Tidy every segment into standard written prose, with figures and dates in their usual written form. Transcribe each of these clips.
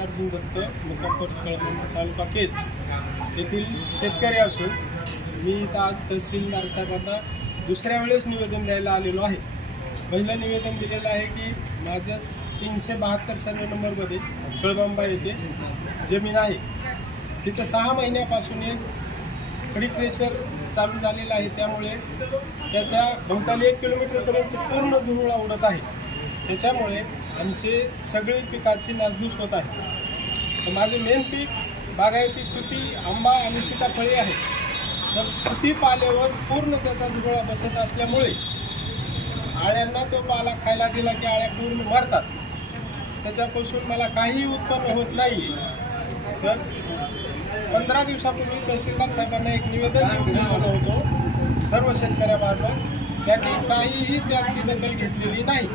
अर्जुन दत्त, मुक्काम पोस्ट कळमनुरी, तालुका केज येथील शेतकरी असून मी इथं आज तहसीलदार साहेबांना दुसऱ्या वेळेस निवेदन द्यायला आलेलो आहे. पहिलं निवेदन दिलेलं आहे की माझ्या 372 सर्वे नंबरमध्ये कळबंबा येथे जमीन आहे. तिथं 6 महिन्यापासून एक खडी प्रेशर चालू झालेलं आहे. त्यामुळे त्याच्या भोवताली 1 किलोमीटरपर्यंत पूर्ण धुळा उडत आहे. त्याच्यामुळे आमचे सगळी पिकाची नासधूस होत आहे. तर माझे मेन पीक बागायती तुती, आंबा आणि सीताफळे आहे. तर तुती पाल्यावर पूर्ण त्याचा धुळा बसत असल्यामुळे आळ्यांना तो पाला खायला दिला की आळ्या पूर्ण मरतात. त्याच्यापासून मला काही उत्पन्न होत नाही. तर 15 दिवसापूर्वी तहसीलदार साहेबांना एक निवेदन दिलेलं होतं सर्व शेतकऱ्यामार्फत. त्यांनी काहीही त्याची दखल घेतलेली नाही.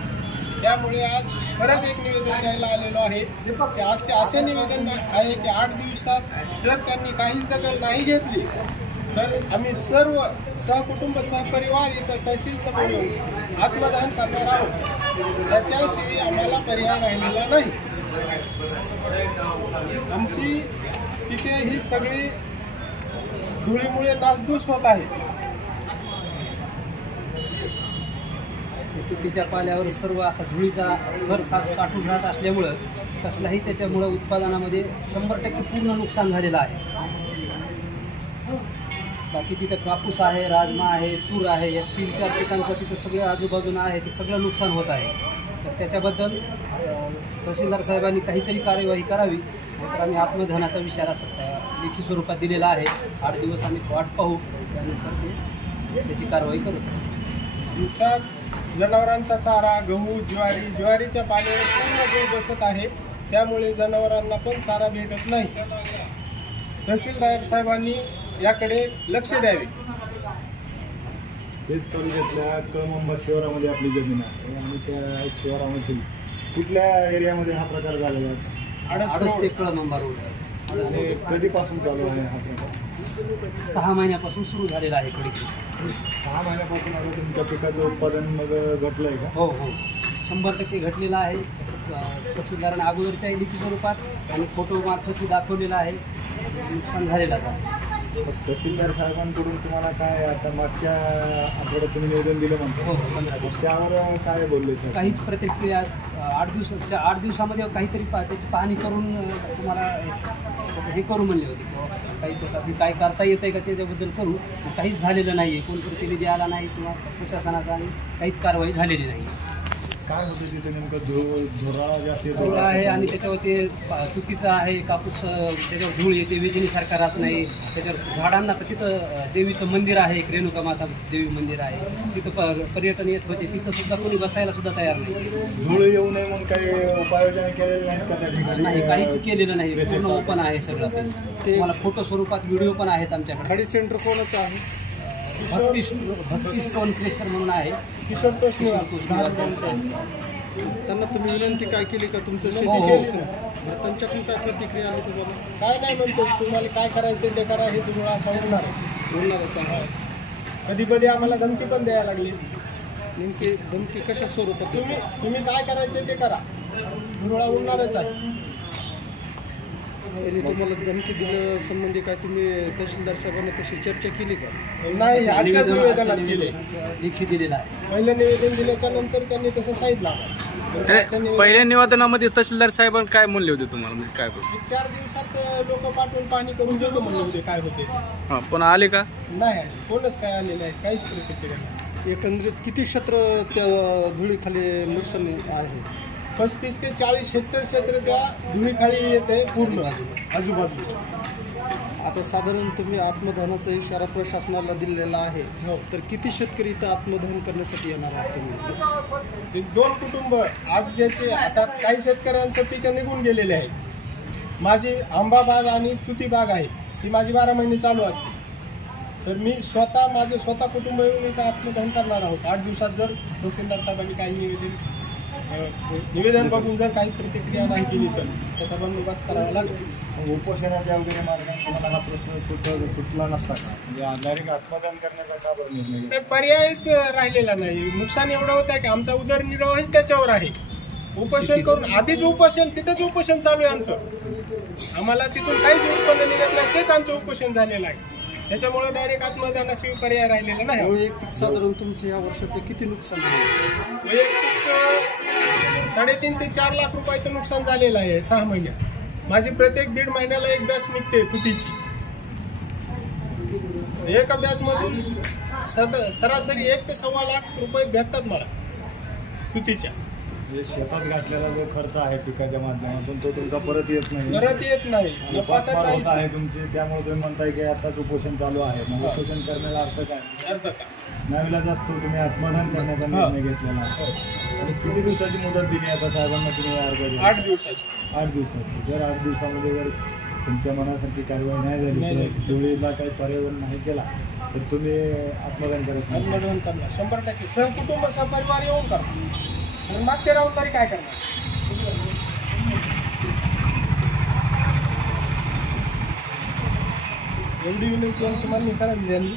त्यामुळे आज परत एक निवेदन द्यायला आलेलो आहे की आजचे असे निवेदन आहे की 8 दिवसात जर त्यांनी काहीच दखल नाही घेतली तर आम्ही सर्व सहकुटुंब सहपरिवार इथं तहसील समोर येऊन आत्मदहन करणार आहोत. त्याच्याशिवाय आम्हाला पर्याय राहिलेला नाही. आमची पिके ही सगळी धुळीमुळे नासधूस होत आहे. तुतीच्या पाल्यावर सर्व असा धुळीचा थर साठून राहत असल्यामुळं कसलाही त्याच्यामुळं उत्पादनामध्ये 100% पूर्ण नुकसान झालेलं आहे. बाकी तिथं कापूस आहे, राजमा आहे, तूर आहे, या 3-4 पिकांचं तिथं सगळं आजूबाजूनं आहे ते सगळं नुकसान होत आहे. तर त्याच्याबद्दल तहसीलदार साहेबांनी काहीतरी कार्यवाही करावी. नाहीतर आम्ही आत्मदहनाचा इशारा लेखी स्वरूपात दिलेला आहे. 8 दिवस आम्ही वाट पाहू, त्यानंतर त्याची कारवाई करू. आमच्या जनावरांचा चारा, गहू, ज्वारीच्या पाल्यावर पूर्ण धूळ बसत आहे. त्यामुळे जनावरांना पण चारा भेटत नाही. तहसीलदार साहेबांनी याकडे लक्ष द्यावे. तेच तालुक्यातल्या कळमंबा शिवारामध्ये आपली जमीन आहे आणि त्या शिवारामध्ये कुठल्या एरियामध्ये हा प्रकार झालेला आहे? आडस ते कळमंबा रोड. कधीपासून चालू आहे हा प्रकार? 6 महिन्यापासून सुरू झालेला आहे. खडी 6 महिन्यापासून आता तुमच्या पिकाचं उत्पादन मग घटलं आहे का? हो, 100% घटलेलं आहे. तहसीलदारांना अगोदरच्या लिखित स्वरूपात आणि फोटोमार्फत दाखवलेलं आहे. नुकसान झालेलं आहे. तहसीलदार साहेबांकडून तुम्हाला काय आता मागच्या आठवड्यात तुम्ही निवेदन दिलं म्हणतो? हो, 15 दिवस. त्यावर काय बोलले सर? काहीच प्रतिक्रिया 8 दिवसामध्ये काहीतरी त्याची पाहणी करून तुम्हाला हे करू म्हणले होते किंवा काही त्याचं काय करता येतं आहे का त्याच्याबद्दल करू. काहीच झालेलं नाही आहे. कोण प्रतिनिधी आला नाही किंवा प्रशासनाचा आणि काहीच कारवाई झालेली नाही. काय होतं तिथे नेमकं? झोराळा जास्त धूळ आहे आणि त्याच्यावर ते तुतीचं आहे, कापूस त्याच्यावर धूळ येते, विजिनीसारखा राहत नाही. त्याच्यावर झाडांना तर तिथं देवीचं मंदिर आहे, एक रेणुका माता देवी मंदिर आहे. तिथं पर्यटन येत होते. तिथं सुद्धा कोणी बसायला सुद्धा तयार नाही. धूळ येऊ नये म्हणून काही उपाययोजना केलेल्या नाहीत का त्या ठिकाणी? नाही, काहीच केलेलं नाही. पूर्ण ओपन आहे सगळं प्लेस. तुम्हाला फोटो स्वरूपात व्हिडिओ पण आहेत आमच्याकडे. खडी सेंटर कोणाचं आहे? भक्ती स्टोन क्रेशर म्हणून आहे. किशोर त्यांना तुम्ही विनंती काय केली का तुमचं शेती केली? त्यांच्याकडून काय प्रतिक्रिया आली तुम्हाला? काय नाही म्हणतो, तुम्हाला काय करायचं ते करा, हे तुम्हाला असं बोलणारच आहे. कधी कधी आम्हाला धमकी पण द्यायला लागली. नेमकी धमकी कशा स्वरूपात? तुम्ही काय करायचं ते करा, धुळा उडणारच आहे. त्यांनी तुम्हाला धमकी दिलं संबंधी काय तुम्ही तहसीलदार साहेबांना तशी चर्चा केली का? नाही, आजच्याच निवेदनात केले, लिखित दिलेला आहे. पहिलं निवेदन दिल्याच्या नंतर त्यांनी तसं सांगितलं. पहिल्या निवेदनामध्ये तहसीलदार साहेबांनी काय म्हणले होते तुम्हाला? म्हणजे काय 4 दिवसात लोक पाठवून पाणी करून देतो म्हणले होते. काय होते? पण आले का? नाही, कोणच काय आलेलं आहे, काहीच प्रतिक्रिया नाही. एकंदरीत किती क्षेत्र त्या धुळीखाली नुकसान आहे? 35 ते 40 हेक्टर क्षेत्र त्या धुळीखाली येते पूर्ण आजूबाजूचं. आता साधारण तुम्ही आत्मदहनाचा इशारा प्रशासनाला दिलेला आहे. तर किती शेतकरी इथं आत्मदहन करण्यासाठी येणार आहात तुम्ही? 2 कुटुंब आज ज्याचे आता काही शेतकऱ्यांचं पिकं निघून गेलेले आहेत. माझी आंबा बाग आणि तुती बाग आहे, ती माझी 12 महिने चालू असते. तर मी माझे स्वतः कुटुंब येऊन इथं आत्मदहन करणार आहोत. 8 दिवसात जर तहसीलदार साहेबांनी काही निवेदन बघून जर काही प्रतिक्रिया नाही केली तर त्याचा बंदोबस्त करावा लागेल. उपोषणाच्या वगैरे मार्गाने तुम्हाला हा प्रश्न सुटला नसता का? म्हणजे डायरेक्ट आत्मदहन करण्याचा का बरं निर्णय? पर्यायच राहिलेला नाही. नुकसान एवढं होत आहे की आमचा उदरनिर्वाहच त्याच्यावर आहे. उपोषण करून आधीच उपोषण तिथंच उपोषण चालू आहे आमचं. आम्हाला तिथून काहीच उत्पन्न निघत नाही, तेच आमचं उपोषण झालेलं आहे. त्याच्यामुळे डायरेक्ट आत्मदानाशिवाय पर्याय राहिलेला नाही. वैयक्तिक साधारण तुमचं या वर्षाचं किती नुकसान झालं? वैयक्तिक 3.5 ते 4 लाख रुपयाचं नुकसान झालेलं आहे 6 महिन्यात. माझी प्रत्येक 1.5 महिन्याला एक बॅच निघते तुतीची. एका बॅच मधून सरासरी 1 ते 1.25 लाख रुपये भेटतात मला तुतीच्या. म्हणजे शेतात घातलेला जो खर्च आहे पिकाच्या माध्यमातून तो तुमचा परत येत नाही, परत येत नाही. नफासमार होत आहे तुमची. त्यामुळे तुम्ही म्हणताय की आताच उपोषण चालू आहे. मग उपोषण करण्याचा अर्थ काय? अर्थ काय? नावीलाज असतो तुम्ही आत्मदान करण्याचा निर्णय घेतलेला आहे. आणि किती दिवसाची मुदत दिली आता साहेबांना तुम्ही अर्ज दिला? 8 दिवसाची. 8 दिवसाची. जर 8 दिवसामध्ये जर तुमच्या मनासारखी कारवाई नाही झाली, दिवळीला काही पर्यावरण नाही केला, तर तुम्ही आत्मदान करत नाही? आत्मदान करणार 100%. सहकुटुंब सहपरिवार येऊन करणार. तर मागचे राहून तरी काय करणार? एवढी विनंती आमची मान्य करावी त्यांनी.